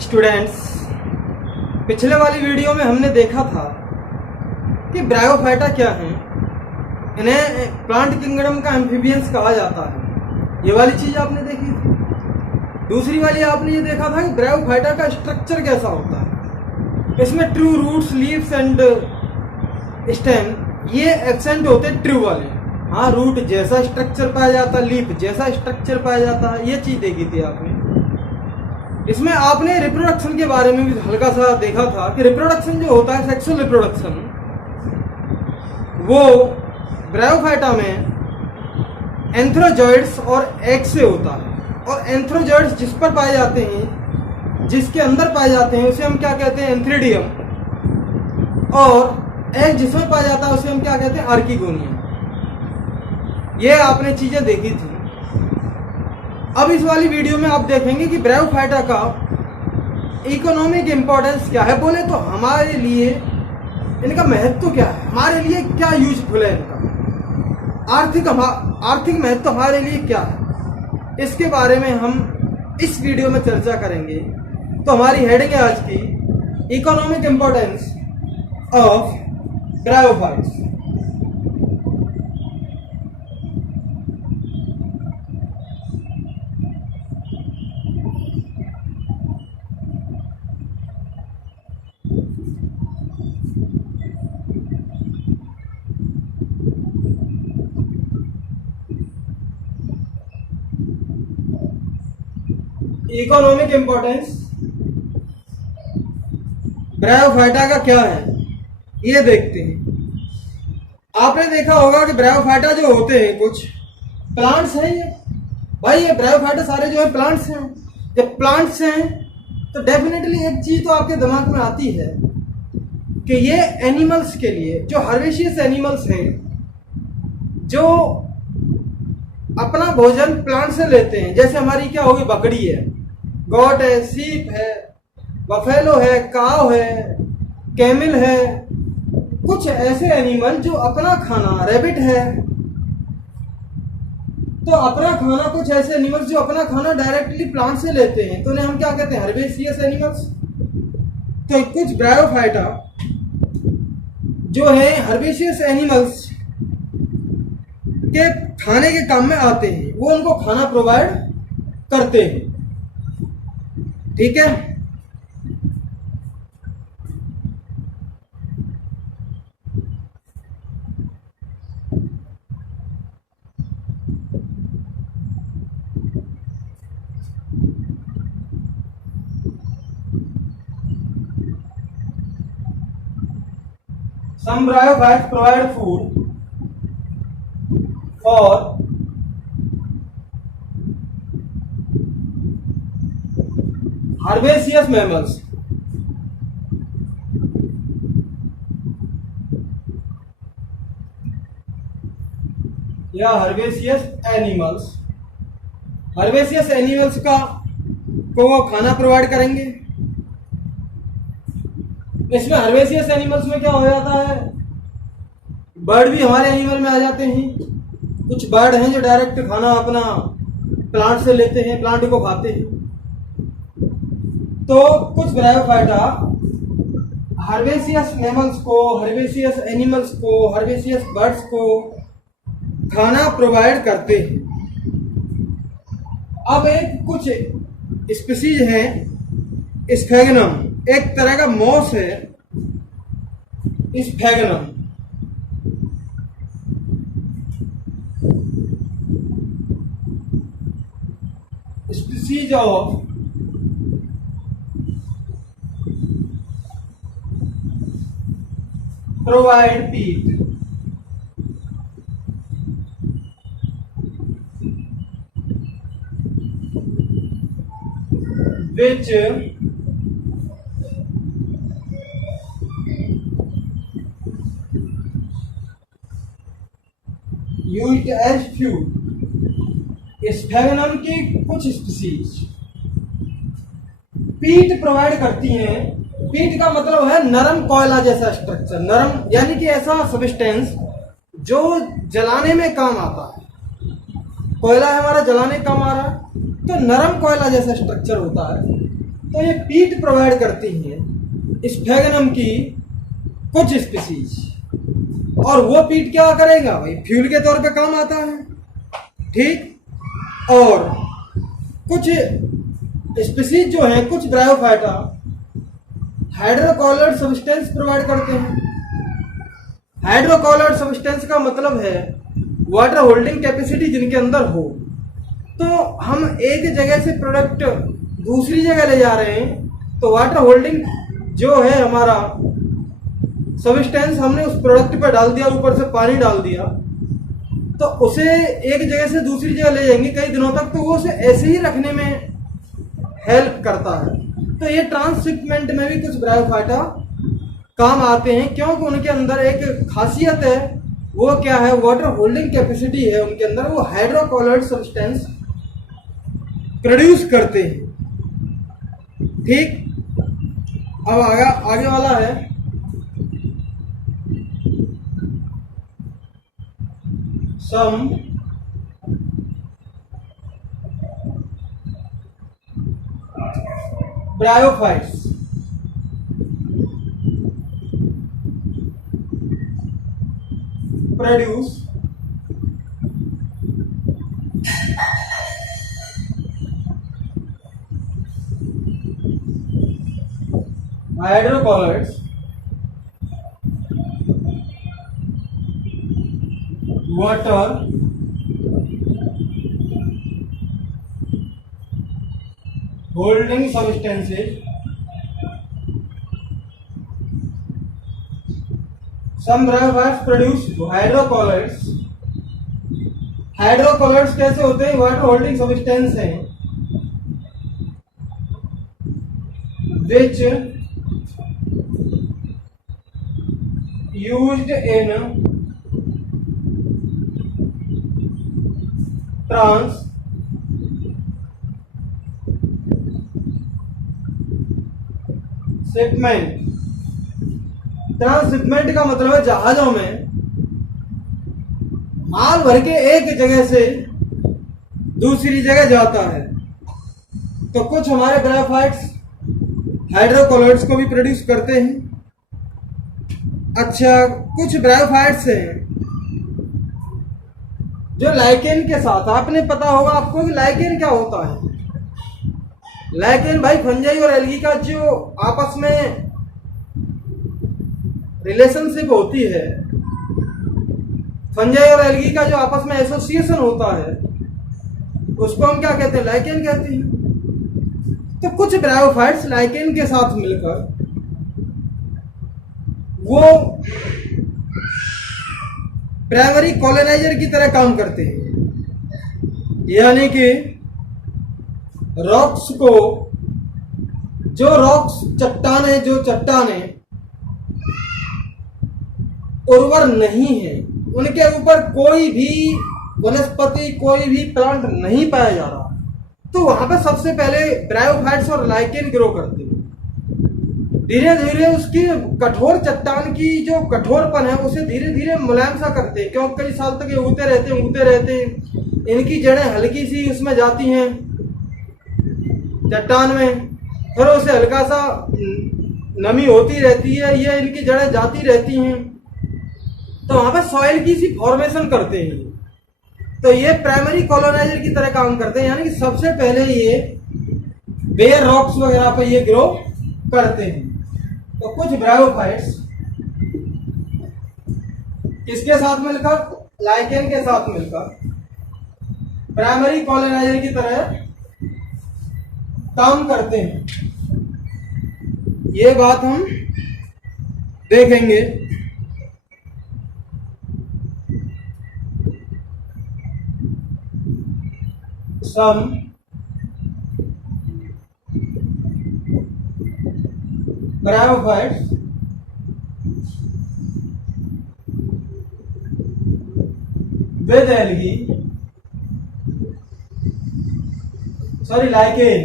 Students, पिछले वाली video में हमने देखा था कि ब्रायोफाइटा क्या है। इन्हें प्लांट किंगडम का एम्फीबियंस कहा जाता है। ये वाली चीज आपने देखी थी। दूसरी वाली आपने ये देखा था कि ब्रायोफाइटा का स्ट्रक्चर कैसा होता है। इसमें true roots, leaves and stem ये एक्सेंट होते ट्रू वाले। हाँ, रूट जैसा स्ट्रक्चर पाया जाता है, लीफ जैसा स्ट्रक्चर पाया जाता है, ये चीज देखी थी आपने। इसमें आपने रिप्रोडक्शन के बारे में भी हल्का सा देखा था कि रिप्रोडक्शन जो होता है, सेक्सुअल रिप्रोडक्शन, वो ब्रायोफाइटा में एंथ्रोजॉइड्स और एग से होता है। और एंथ्रोजॉइड्स जिस पर पाए जाते हैं, जिसके अंदर पाए जाते हैं, उसे हम क्या कहते हैं? एंथ्रीडियम। और एग जिसमें पाया जाता है उसे हम क्या कहते हैं? आर्किगोनियम। ये आपने चीजें देखी थी। अब इस वाली वीडियो में आप देखेंगे कि ब्रायोफाइटा का इकोनॉमिक इंपॉर्टेंस क्या है। बोले तो हमारे लिए इनका महत्व क्या है, हमारे लिए क्या यूजफुल है इनका, आर्थिक महत्व हमारे लिए क्या है, इसके बारे में हम इस वीडियो में चर्चा करेंगे। तो हमारी हेडिंग है आज की economic importance of bryophytes. Economic importance bryophyta का क्या है, ये देखते हैं। आपने देखा होगा कि ब्रायोफाइटा जो होते हैं कुछ प्लांट्स हैं। ये भाई, ये ब्रायोफाइटा सारे जो है प्लांट्स हैं। जब प्लांट्स हैं तो डेफिनेटली एक चीज तो आपके दिमाग में आती है कि ये एनिमल्स के लिए, जो हर्बेशियस एनिमल्स हैं, जो अपना भोजन प्लांट से लेते हैं, जैसे हमारी क्या होगी, बकरी है, गॉट है, सीप है, बफेलो है, काव है, कैमल है, कुछ ऐसे एनिमल जो अपना खाना, रैबिट है, तो अपना खाना, कुछ ऐसे एनिमल्स जो अपना खाना डायरेक्टली प्लांट से लेते हैं, तो उन्हें हम क्या कहते हैं? Herbaceous animals. तो कुछ ब्रायोफाइटा जो है हर्बेशियस एनिमल्स के खाने के काम में आते हैं, वो उनको खाना प्रोवाइड करते हैं। ठीक है। Some bryophytes provide food for herbaceous mammals. या हर्बेशियस एनिमल्स, हर्बेशियस एनिमल्स का को वो खाना प्रोवाइड करेंगे। इसमें हर्बेशियस एनिमल्स में क्या हो जाता है, बर्ड भी हमारे एनिमल में आ जाते हैं। कुछ बर्ड हैं जो डायरेक्ट खाना अपना प्लांट से लेते हैं, प्लांट को खाते हैं। तो कुछ ब्रायोफाइटा हर्बेशियस मैमल्स को, हर्बेशियस एनिमल्स को, हर्बेशियस बर्ड्स को खाना प्रोवाइड करते हैं। अब एक कुछ स्पीसीज है, स्फेगनम, एक तरह का मॉस है sphagnum. Species of provide peat which used as fuel। Sphagnum की कुछ स्पीसीज पीट प्रोवाइड करती हैं। पीट का मतलब है नरम कोयला जैसा स्ट्रक्चर, नरम यानी कि ऐसा सब्सटेंस जो जलाने में काम आता है। कोयला है हमारा, जलाने काम आ रहा है, तो नरम कोयला जैसा स्ट्रक्चर होता है तो ये पीट प्रोवाइड करती हैं स्फेगनम की कुछ स्पीसीज, और वो पीट क्या करेगा भाई, फ्यूल के तौर पे काम आता है, ठीक। और कुछ स्पीसीज जो है, कुछ ब्रायोफाइटा हाइड्रोकॉलर्ड सब्सटेंस प्रोवाइड करते हैं। हाइड्रोकॉलर्ड सब्सटेंस का मतलब है वाटर होल्डिंग कैपेसिटी जिनके अंदर हो। तो हम एक जगह से प्रोडक्ट दूसरी जगह ले जा रहे हैं, तो वाटर होल्डिंग जो है हमारा सब्सटेंस हमने उस प्रोडक्ट पर डाल दिया, ऊपर से पानी डाल दिया, तो उसे एक जगह से दूसरी जगह ले जाएंगे कई दिनों तक, तो वो उसे ऐसे ही रखने में हेल्प करता है। तो ये ट्रांसशिपमेंट में भी कुछ ब्रायोफाइटा काम आते हैं, क्योंकि उनके अंदर एक खासियत है, वो क्या है, वाटर होल्डिंग कैपेसिटी है उनके अंदर, वो हाइड्रोकॉलर्ड सब्सटेंस प्रोड्यूस करते हैं, ठीक। अब आगे वाला है some bryophytes produce hydrocolloids water holding substances. Some bryophytes produce hydrocolloids. Hydrocolloids कैसे होते हैं, वाटर होल्डिंग सब्सटेंस हैं which used in transshipment. Transshipment का मतलब है जहाजों में माल भर के एक जगह से दूसरी जगह जाता है। तो कुछ हमारे ब्रायोफाइट्स हाइड्रोकॉलॉइड्स को भी प्रोड्यूस करते हैं। अच्छा, कुछ ब्रायोफाइट्स हैं जो लाइकेन के साथ, आपने पता होगा आपको कि लाइकेन क्या होता है। लाइकेन भाई फंजाई और एल्गी का जो आपस में रिलेशनशिप होती है, फंजाई और एल्गी का जो आपस में एसोसिएशन होता है, उसको हम क्या कहते हैं, लाइकेन कहते हैं। तो कुछ ब्रायोफाइट्स लाइकेन के साथ मिलकर वो प्राइमरी कॉलोनाइजर की तरह काम करते हैं, यानी कि रॉक्स को, जो रॉक्स चट्टानें, जो चट्टानें उर्वर नहीं है, उनके ऊपर कोई भी वनस्पति, कोई भी प्लांट नहीं पाया जा रहा, तो वहां पे सबसे पहले ब्रायोफाइट्स और लाइकेन ग्रो करते हैं। धीरे धीरे उसकी कठोर चट्टान की जो कठोरपन है उसे धीरे धीरे मुलायम सा करते हैं, क्योंकि कई साल तक ये उगते रहते हैं। इनकी जड़ें हल्की सी उसमें जाती हैं चट्टान में, फिर उसे हल्का सा नमी होती रहती है, ये इनकी जड़ें जाती रहती हैं, तो वहां पर सॉइल की सी फॉर्मेशन करते हैं। तो ये प्राइमरी कॉलोनाइजर की तरह काम करते हैं, यानी कि सबसे पहले ये बेयर रॉक्स वगैरह पर ये ग्रो करते हैं। तो कुछ ब्रायोफाइट्स किसके साथ मिलकर, लाइकेन के साथ मिलकर प्राइमरी कॉलोनाइजर की तरह काम करते हैं। ये बात हम देखेंगे। Some bryophytes with algae, lichen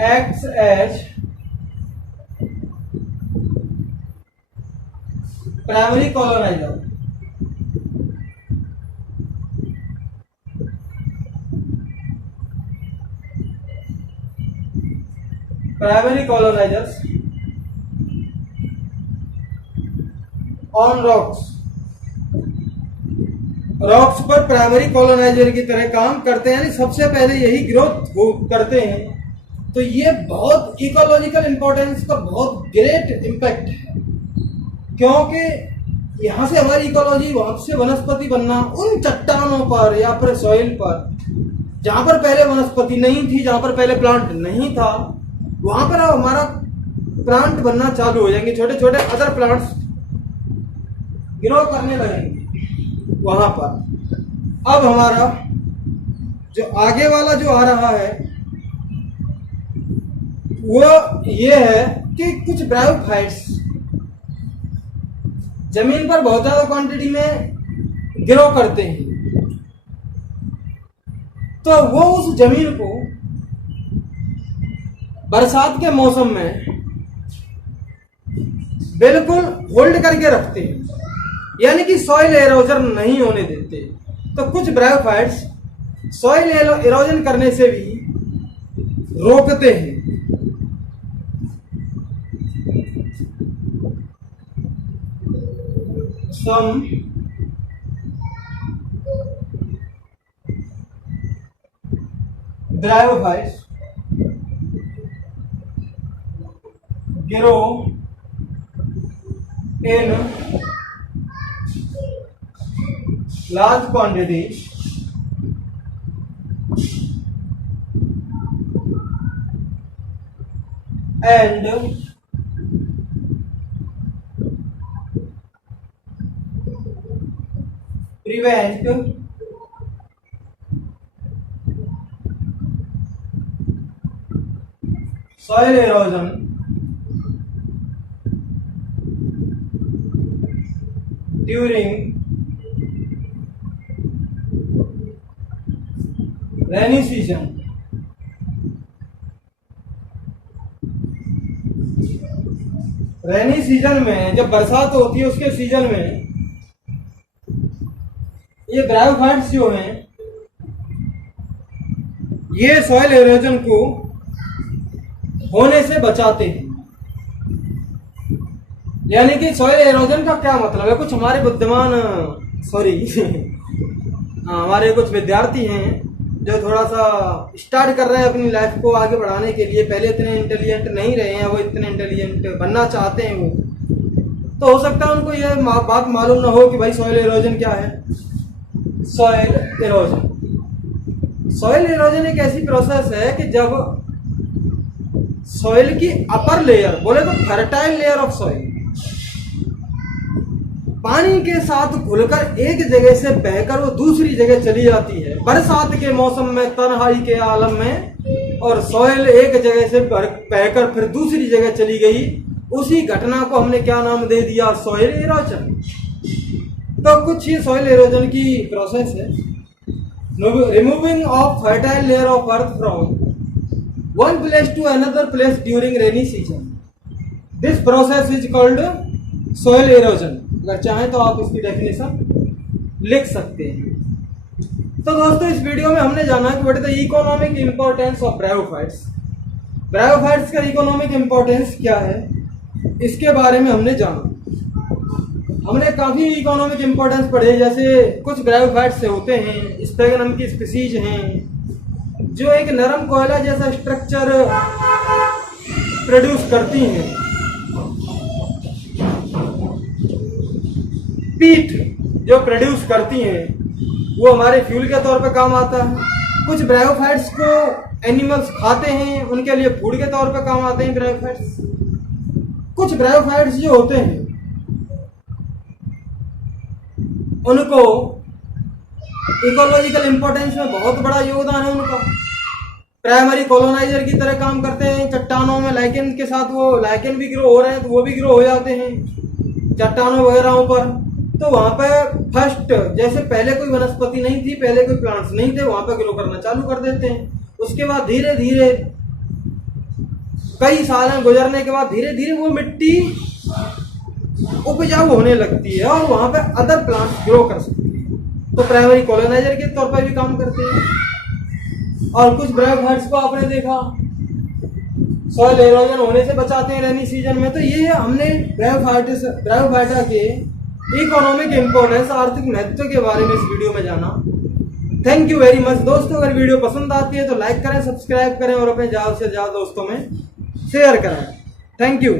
acts as primary colonizer. Primary colonisers on rocks, rocks पर प्राइमरी कॉलोनाइजर की तरह काम करते हैं, यानी सबसे पहले यही ग्रोथ करते हैं। तो ये बहुत इकोलॉजिकल इंपॉर्टेंस का बहुत ग्रेट इम्पैक्ट है, क्योंकि यहाँ से हमारी इकोलॉजी, वहां से वनस्पति बनना उन चट्टानों पर या फिर सॉइल पर जहां पर पहले वनस्पति नहीं थी, जहां पर पहले प्लांट नहीं था, वहां पर अब हमारा प्लांट बनना चालू हो जाएंगे, छोटे छोटे अदर प्लांट्स ग्रो करने लगेंगे वहां पर। अब हमारा जो आगे वाला जो आ रहा है वो ये है कि कुछ ब्रायोफाइट्स जमीन पर बहुत ज्यादा क्वांटिटी में ग्रो करते हैं, तो वो उस जमीन को बरसात के मौसम में बिल्कुल होल्ड करके रखते हैं, यानी कि सॉइल एरोजन नहीं होने देते। तो कुछ ब्रायोफाइट्स सॉइल एरोजन करने से भी रोकते हैं। Some bryophytes grow in large quantities and prevent soil erosion during rainy season। Rainy season में जब बरसात होती है उसके सीजन में ये ब्रायोफाइट्स जो हैं ये सॉइल एरोजन को होने से बचाते हैं। यानी कि सॉइल एरोजन का क्या मतलब है, कुछ हमारे बुद्धिमान हमारे कुछ विद्यार्थी हैं जो थोड़ा सा स्टार्ट कर रहे हैं अपनी लाइफ को आगे बढ़ाने के लिए, पहले इतने इंटेलिजेंट नहीं रहे हैं, वो इतने इंटेलिजेंट बनना चाहते हैं वो, तो हो सकता है उनको ये बात मालूम ना हो कि भाई सॉइल एरोजन क्या है। सॉइल एरोजन एक ऐसी प्रोसेस है कि जब सॉइल की अपर लेयर, बोले तो फर्टाइल लेयर ऑफ सॉइल, पानी के साथ घुलकर एक जगह से बहकर वो दूसरी जगह चली जाती है बरसात के मौसम में, तन्हाई के आलम में, और सॉइल एक जगह से बहकर फिर दूसरी जगह चली गई, उसी घटना को हमने क्या नाम दे दिया, सॉइल एरोजन। तो कुछ ही सॉइल एरोजन की प्रोसेस है, removing of fertile layer of earth from one place to another place during rainy season. This process is called soil erosion. अगर चाहें तो आप इसकी डेफिनेशन लिख सकते हैं। तो दोस्तों इस वीडियो में हमने जाना कि what is the economic importance of bryophytes. Bryophytes का इकोनॉमिक इंपॉर्टेंस क्या है इसके बारे में हमने जाना। हमने काफी इकोनॉमिक इंपॉर्टेंस पढ़े, जैसे कुछ ब्रायोफाइट्स से होते हैं, स्पेगनम की स्पीसीज हैं जो एक नरम कोयला जैसा स्ट्रक्चर प्रोड्यूस करती हैं, पीट जो प्रोड्यूस करती हैं वो हमारे फ्यूल के तौर पे काम आता है। कुछ ब्रायोफाइट्स को एनिमल्स खाते हैं, उनके लिए फूड के तौर पे काम आते हैं ब्रायोफाइट्स। कुछ ब्रायोफाइट्स जो होते हैं उनको इकोलॉजिकल इंपॉर्टेंस में बहुत बड़ा योगदान है उनका। प्राइमरी कॉलोनाइजर की तरह काम करते हैं चट्टानों में, लाइकेन के साथ वो लाइकेन भी ग्रो हो रहे हैं तो वो भी ग्रो हो जाते हैं चट्टानों वगैरह पर। तो वहां पे फर्स्ट जैसे पहले कोई वनस्पति नहीं थी, पहले कोई प्लांट्स नहीं थे, वहां पे ग्रो करना चालू कर देते हैं। उसके बाद धीरे धीरे कई साल गुजरने के बाद धीरे धीरे वो मिट्टी उपजाऊ होने लगती है और वहां पे अदर प्लांट्स ग्रो कर सकते हैं। तो प्राइमरी कॉलोनाइजर के तौर पर भी काम करते हैं। और कुछ ब्रायोफाइट्स को आपने देखा सॉइल एरोजन होने से बचाते हैं रेनी सीजन में। तो ये हमने ब्रायोफाइटा के इकोनॉमिक इम्पोर्टेंस, आर्थिक महत्व के बारे में इस वीडियो में जाना। थैंक यू वेरी मच दोस्तों। अगर वीडियो पसंद आती है तो लाइक करें, सब्सक्राइब करें और अपने ज़्यादा से ज़्यादा दोस्तों में शेयर करें। Thank you.